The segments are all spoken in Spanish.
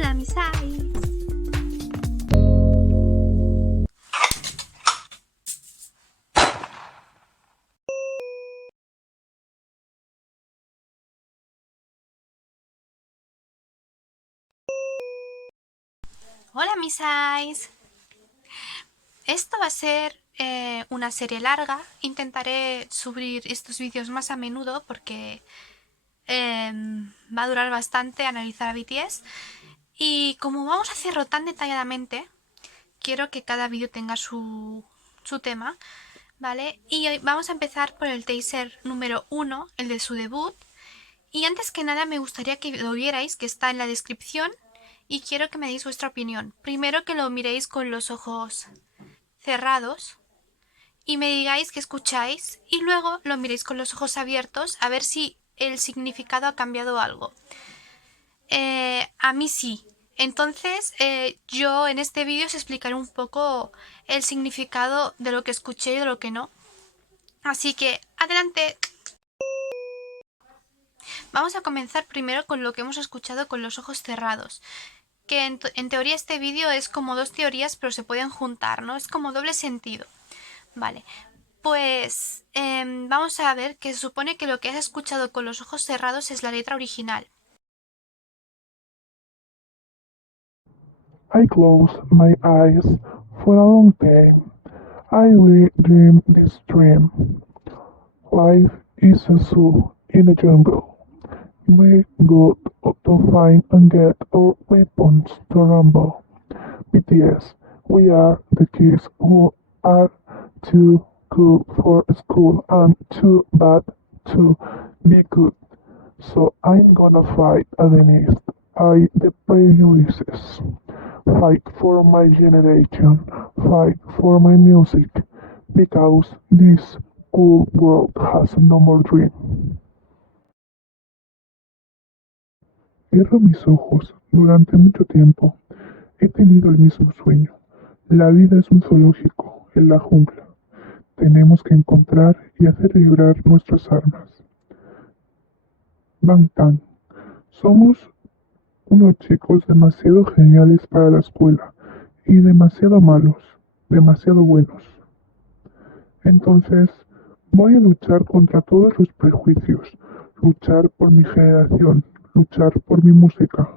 Hola, mis eyes. Hola, mis eyes. Esto va a ser una serie larga. Intentaré subir estos vídeos más a menudo porque va a durar bastante analizar a BTS. Y como vamos a hacerlo tan detalladamente, quiero que cada vídeo tenga su tema, ¿vale? Y hoy vamos a empezar por el teaser número 1, el de su debut. Y antes que nada me gustaría que lo vierais, que está en la descripción, y quiero que me deis vuestra opinión. Primero que lo miréis con los ojos cerrados y me digáis qué escucháis, y luego lo miréis con los ojos abiertos a ver si el significado ha cambiado algo. A mí sí. Entonces yo en este vídeo os explicaré un poco el significado de lo que escuché y de lo que no. Así que adelante. Vamos a comenzar primero con lo que hemos escuchado con los ojos cerrados. Que en teoría este vídeo es como dos teorías pero se pueden juntar, ¿no? Es como doble sentido. Vale, pues vamos a ver que se supone que lo que has escuchado con los ojos cerrados es la letra original. I closed my eyes for a long time. I really dreamed this dream. Life is a zoo in a jungle. We got to find and get our weapons to rumble. BTS, we are the kids who are too cool for school and too bad to be good. So I'm gonna fight against the prejudices. Fight for my generation. Fight for my music. Because this cool world has no more dream. Cierro mis ojos. Durante mucho tiempo he tenido el mismo sueño. La vida es un zoológico en la jungla. Tenemos que encontrar y hacer vibrar nuestras armas. Bangtan. Somos unos chicos demasiado geniales para la escuela y demasiado malos, demasiado buenos. Entonces, voy a luchar contra todos los prejuicios, luchar por mi generación, luchar por mi música,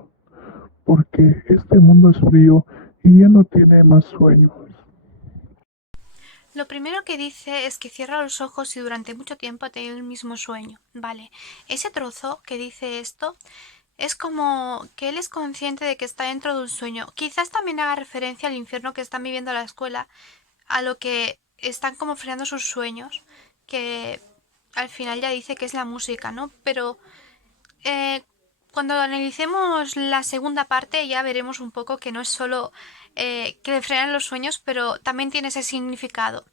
porque este mundo es frío y ya no tiene más sueños. Lo primero que dice es que cierra los ojos y durante mucho tiempo ha tenido el mismo sueño. Vale, ese trozo que dice esto es como que él es consciente de que está dentro de un sueño. Quizás también haga referencia al infierno que están viviendo en la escuela, a lo que están como frenando sus sueños, que al final ya dice que es la música, ¿no? Pero eh, cuando analicemos la segunda parte ya veremos un poco que no es solo que le frenan los sueños, pero también tiene ese significado.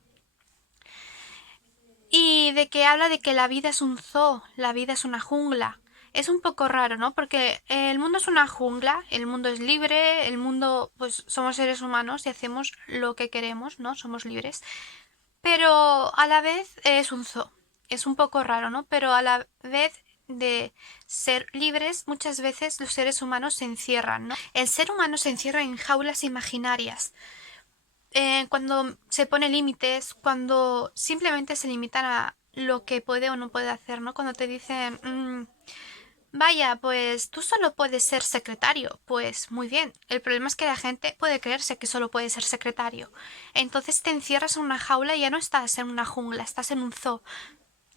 Y de que habla de que la vida es un zoo, la vida es una jungla. Es un poco raro, ¿no? Porque el mundo es una jungla, el mundo es libre, el mundo, pues somos seres humanos y hacemos lo que queremos, ¿no? Somos libres. Pero a la vez es un zoo. Es un poco raro, ¿no? Pero a la vez de ser libres, muchas veces los seres humanos se encierran, ¿no? El ser humano se encierra en jaulas imaginarias. Cuando se pone límites, cuando simplemente se limitan a lo que puede o no puede hacer, ¿no? Cuando te dicen, vaya, pues tú solo puedes ser secretario. Pues muy bien. El problema es que la gente puede creerse que solo puede ser secretario. Entonces te encierras en una jaula y ya no estás en una jungla, estás en un zoo.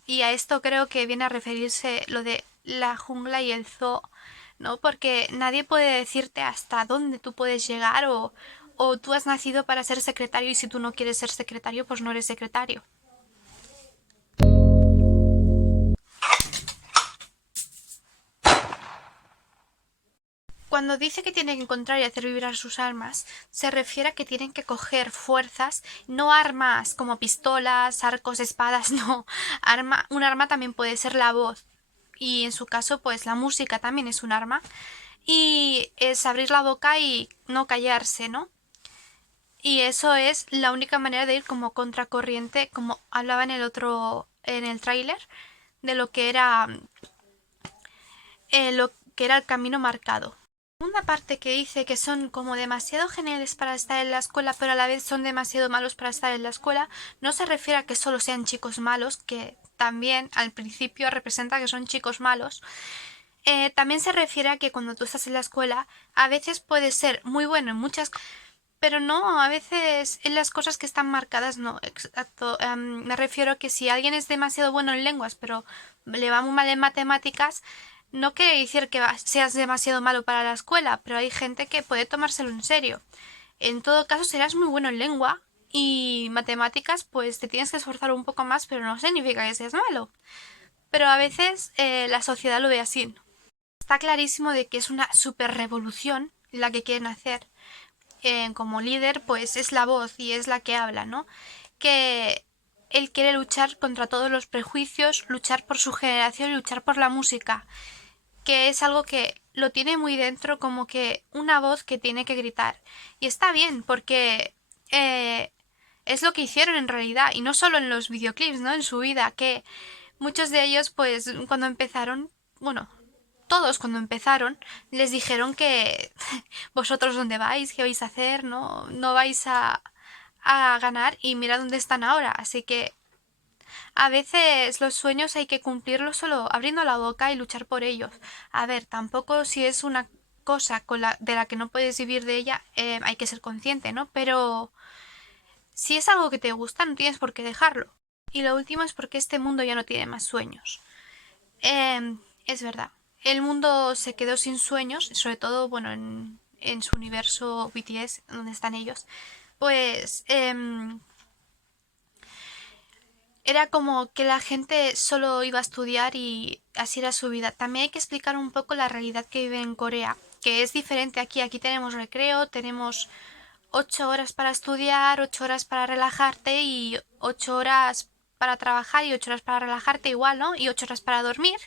Y a esto creo que viene a referirse lo de la jungla y el zoo, ¿no? Porque nadie puede decirte hasta dónde tú puedes llegar o tú has nacido para ser secretario y si tú no quieres ser secretario, pues no eres secretario. Cuando dice que tienen que encontrar y hacer vibrar sus armas, se refiere a que tienen que coger fuerzas, no armas como pistolas, arcos, espadas, no. Un arma también puede ser la voz. Y en su caso, pues la música también es un arma. Y es abrir la boca y no callarse, ¿no? Y eso es la única manera de ir como contracorriente, como hablaba en el tráiler, de lo que era el camino marcado. Una parte que dice que son como demasiado geniales para estar en la escuela, pero a la vez son demasiado malos para estar en la escuela, no se refiere a que solo sean chicos malos, que también al principio representa que son chicos malos. También se refiere a que cuando tú estás en la escuela, a veces puedes ser muy bueno en muchas cosas, pero no, a veces en las cosas que están marcadas no. Exacto. Me refiero a que si alguien es demasiado bueno en lenguas, pero le va muy mal en matemáticas, no quiere decir que seas demasiado malo para la escuela, pero hay gente que puede tomárselo en serio. En todo caso, serás muy bueno en lengua y matemáticas, pues te tienes que esforzar un poco más, pero no significa que seas malo. Pero a veces la sociedad lo ve así. Está clarísimo de que es una super revolución la que quieren hacer. Como líder, pues es la voz y es la que habla, ¿no? Que él quiere luchar contra todos los prejuicios, luchar por su generación y luchar por la música, que es algo que lo tiene muy dentro, como que una voz que tiene que gritar. Y está bien, porque es lo que hicieron en realidad, y no solo en los videoclips, ¿no? En su vida, que muchos de ellos, pues, cuando empezaron, bueno, todos cuando empezaron, les dijeron que vosotros dónde vais, qué vais a hacer, no, no vais a ganar y mira dónde están ahora. Así que a veces los sueños hay que cumplirlos solo abriendo la boca y luchar por ellos. A ver, tampoco si es una cosa de la que no puedes vivir de ella, hay que ser consciente, ¿no? Pero si es algo que te gusta, no tienes por qué dejarlo. Y lo último es porque este mundo ya no tiene más sueños. Es verdad. El mundo se quedó sin sueños, sobre todo, bueno, en su universo BTS, donde están ellos. Pues era como que la gente solo iba a estudiar y así era su vida. También hay que explicar un poco la realidad que vive en Corea, que es diferente aquí. Aquí tenemos recreo, tenemos 8 horas para estudiar, 8 horas para relajarte y 8 horas para trabajar y 8 horas para relajarte igual, ¿no? Y 8 horas para dormir.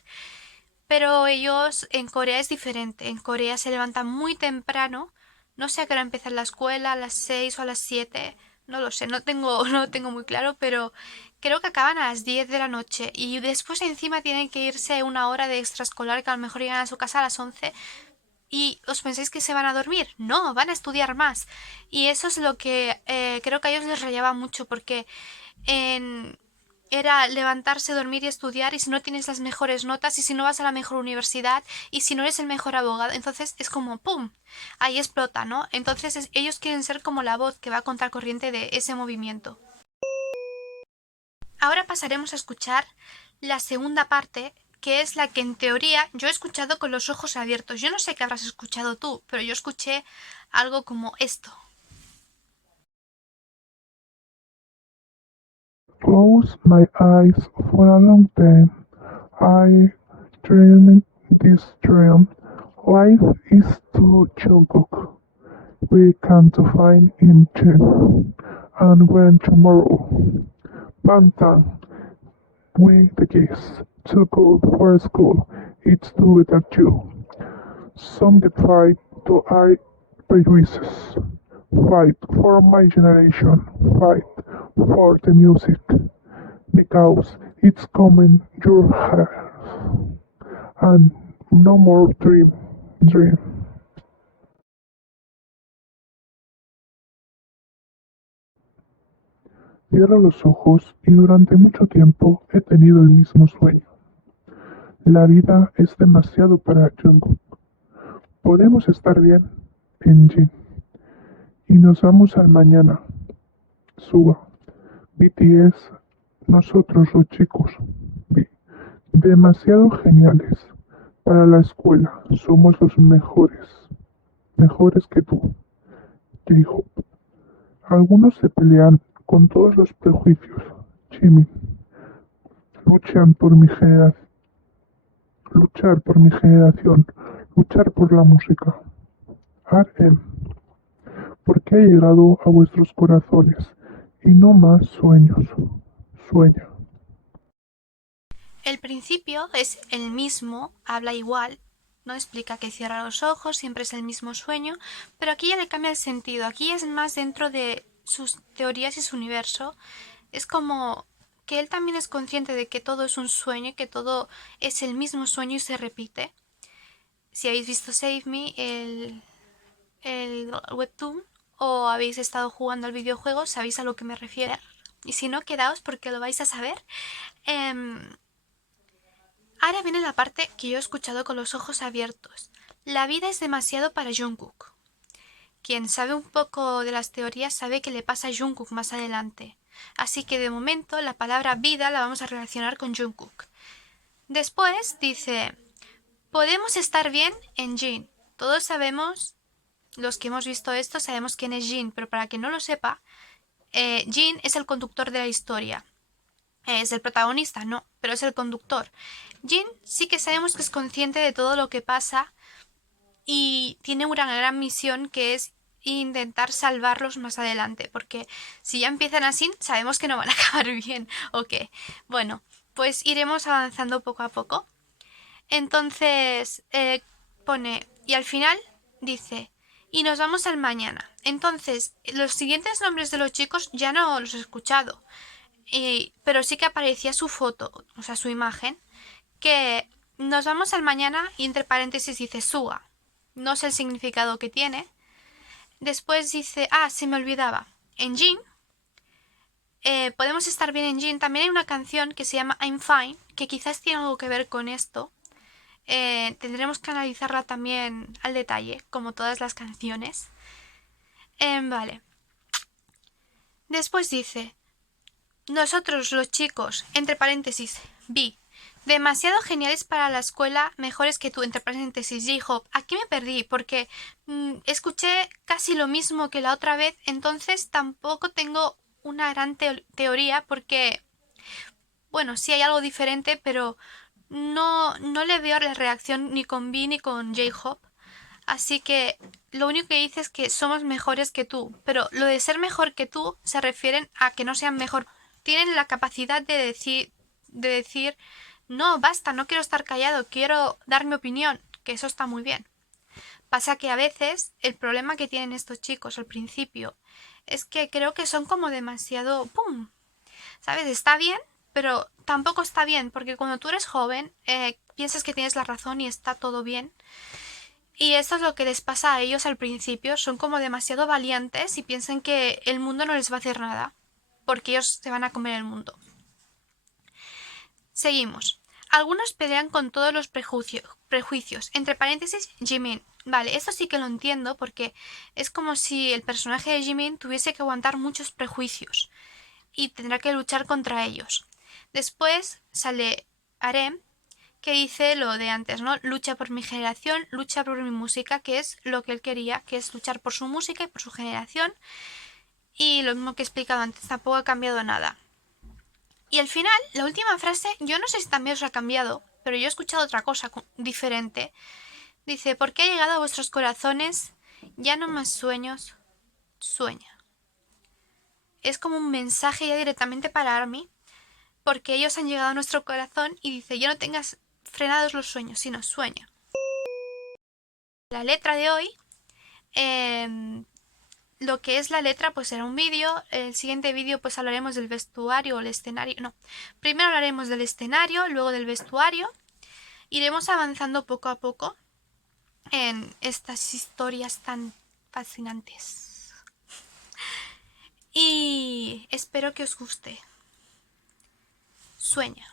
Pero ellos en Corea es diferente. En Corea se levantan muy temprano. No sé a qué hora empieza la escuela, a las 6 o a las 7. No lo sé, no tengo, no lo tengo muy claro, pero creo que acaban a las 10 de la noche. Y después encima tienen que irse una hora de extraescolar que a lo mejor llegan a su casa a las 11. ¿Y os pensáis que se van a dormir? No, van a estudiar más. Y eso es lo que creo que a ellos les rayaba mucho porque en, era levantarse, dormir y estudiar, y si no tienes las mejores notas, y si no vas a la mejor universidad, y si no eres el mejor abogado, entonces es como ¡pum! Ahí explota, ¿no? Entonces ellos quieren ser como la voz que va a contracorriente de ese movimiento. Ahora pasaremos a escuchar la segunda parte, que es la que en teoría yo he escuchado con los ojos abiertos. Yo no sé qué habrás escuchado tú, pero yo escuché algo como esto. Close my eyes for a long time. I dream this dream. Life is too Jungkook. We can't find in June. And when tomorrow, Bantan, we the kids to go for school, it's do without you. Some get fight to our prejudices. Fight for my generation. Fight for the music. Because it's coming your hair. And no more dream. Cierro los ojos y durante mucho tiempo he tenido el mismo sueño. La vida es demasiado para Jungkook. Podemos estar bien en Jin. Y nos vamos al mañana. Suba. BTS, nosotros los chicos. Demasiado geniales. Para la escuela somos los mejores. Mejores que tú. J-Hope. Algunos se pelean con todos los prejuicios. Jimin. Luchan por mi generación. Luchar por mi generación. Luchar por la música. RM. Porque ha llegado a vuestros corazones. Y no más sueños. Sueña. El principio es el mismo, habla igual, no explica que cierra los ojos, siempre es el mismo sueño, pero aquí ya le cambia el sentido, aquí es más dentro de sus teorías y su universo, es como que él también es consciente de que todo es un sueño y que todo es el mismo sueño y se repite. si habéis visto Save Me, el webtoon, o habéis estado jugando al videojuego, sabéis a lo que me refiero. Y si no, quedaos porque lo vais a saber. Em, Ahora viene la parte que yo he escuchado con los ojos abiertos. La vida es demasiado para Jungkook. Quien sabe un poco de las teorías sabe que le pasa a Jungkook más adelante. Así que de momento la palabra vida la vamos a relacionar con Jungkook. Después dice, podemos estar bien en Jin. Todos sabemos, los que hemos visto esto, sabemos quién es Jin, pero para quien no lo sepa, Jin es el conductor de la historia. ¿Es el protagonista? No, pero es el conductor. Jin sí que sabemos que es consciente de todo lo que pasa y tiene una gran misión que es intentar salvarlos más adelante, porque si ya empiezan así, sabemos que no van a acabar bien, ¿o qué? Bueno, pues iremos avanzando poco a poco. Entonces pone, y al final dice, y nos vamos al mañana. Entonces, los siguientes nombres de los chicos ya no los he escuchado, pero sí que aparecía su foto, o sea, su imagen, que nos vamos al mañana y entre paréntesis dice Suga. No sé el significado que tiene. Después dice, se me olvidaba. En Jin, podemos estar bien en Jin. También hay una canción que se llama I'm Fine, que quizás tiene algo que ver con esto. Tendremos que analizarla también al detalle, como todas las canciones. Vale. Después dice, nosotros los chicos, entre paréntesis, B, demasiado geniales para la escuela, mejores que tú, entre paréntesis, J-Hope. Aquí me perdí porque escuché casi lo mismo que la otra vez, entonces tampoco tengo una gran teoría porque, bueno, sí hay algo diferente, pero no le veo la reacción ni con B ni con J-Hope. Así que lo único que dice es que somos mejores que tú, pero lo de ser mejor que tú se refieren a que no sean mejor. Tienen la capacidad de decir, no, basta, no quiero estar callado, quiero dar mi opinión, que eso está muy bien. Pasa que a veces el problema que tienen estos chicos al principio es que creo que son como demasiado, ¡pum! ¿Sabes? Está bien, pero tampoco está bien, porque cuando tú eres joven piensas que tienes la razón y está todo bien. Y esto es lo que les pasa a ellos al principio, son como demasiado valientes y piensan que el mundo no les va a hacer nada, porque ellos se van a comer el mundo. Seguimos. Algunos pelean con todos los prejuicios, entre paréntesis, Jimin. Vale, esto sí que lo entiendo porque es como si el personaje de Jimin tuviese que aguantar muchos prejuicios y tendrá que luchar contra ellos. Después sale Arem, que dice lo de antes, ¿no? Lucha por mi generación, lucha por mi música, que es lo que él quería, que es luchar por su música y por su generación. Y lo mismo que he explicado antes, tampoco ha cambiado nada. Y al final, la última frase, yo no sé si también os ha cambiado, pero yo he escuchado otra cosa diferente. Dice, ¿por qué ha llegado a vuestros corazones? Ya no más sueños, sueña. Es como un mensaje ya directamente para Army, porque ellos han llegado a nuestro corazón y dice, ya no tengas frenados los sueños, sino sueña. La letra de hoy, lo que es la letra pues será un vídeo, el siguiente vídeo pues hablaremos del vestuario o el escenario, no, primero hablaremos del escenario, luego del vestuario, iremos avanzando poco a poco en estas historias tan fascinantes. Y espero que os guste. Sueña.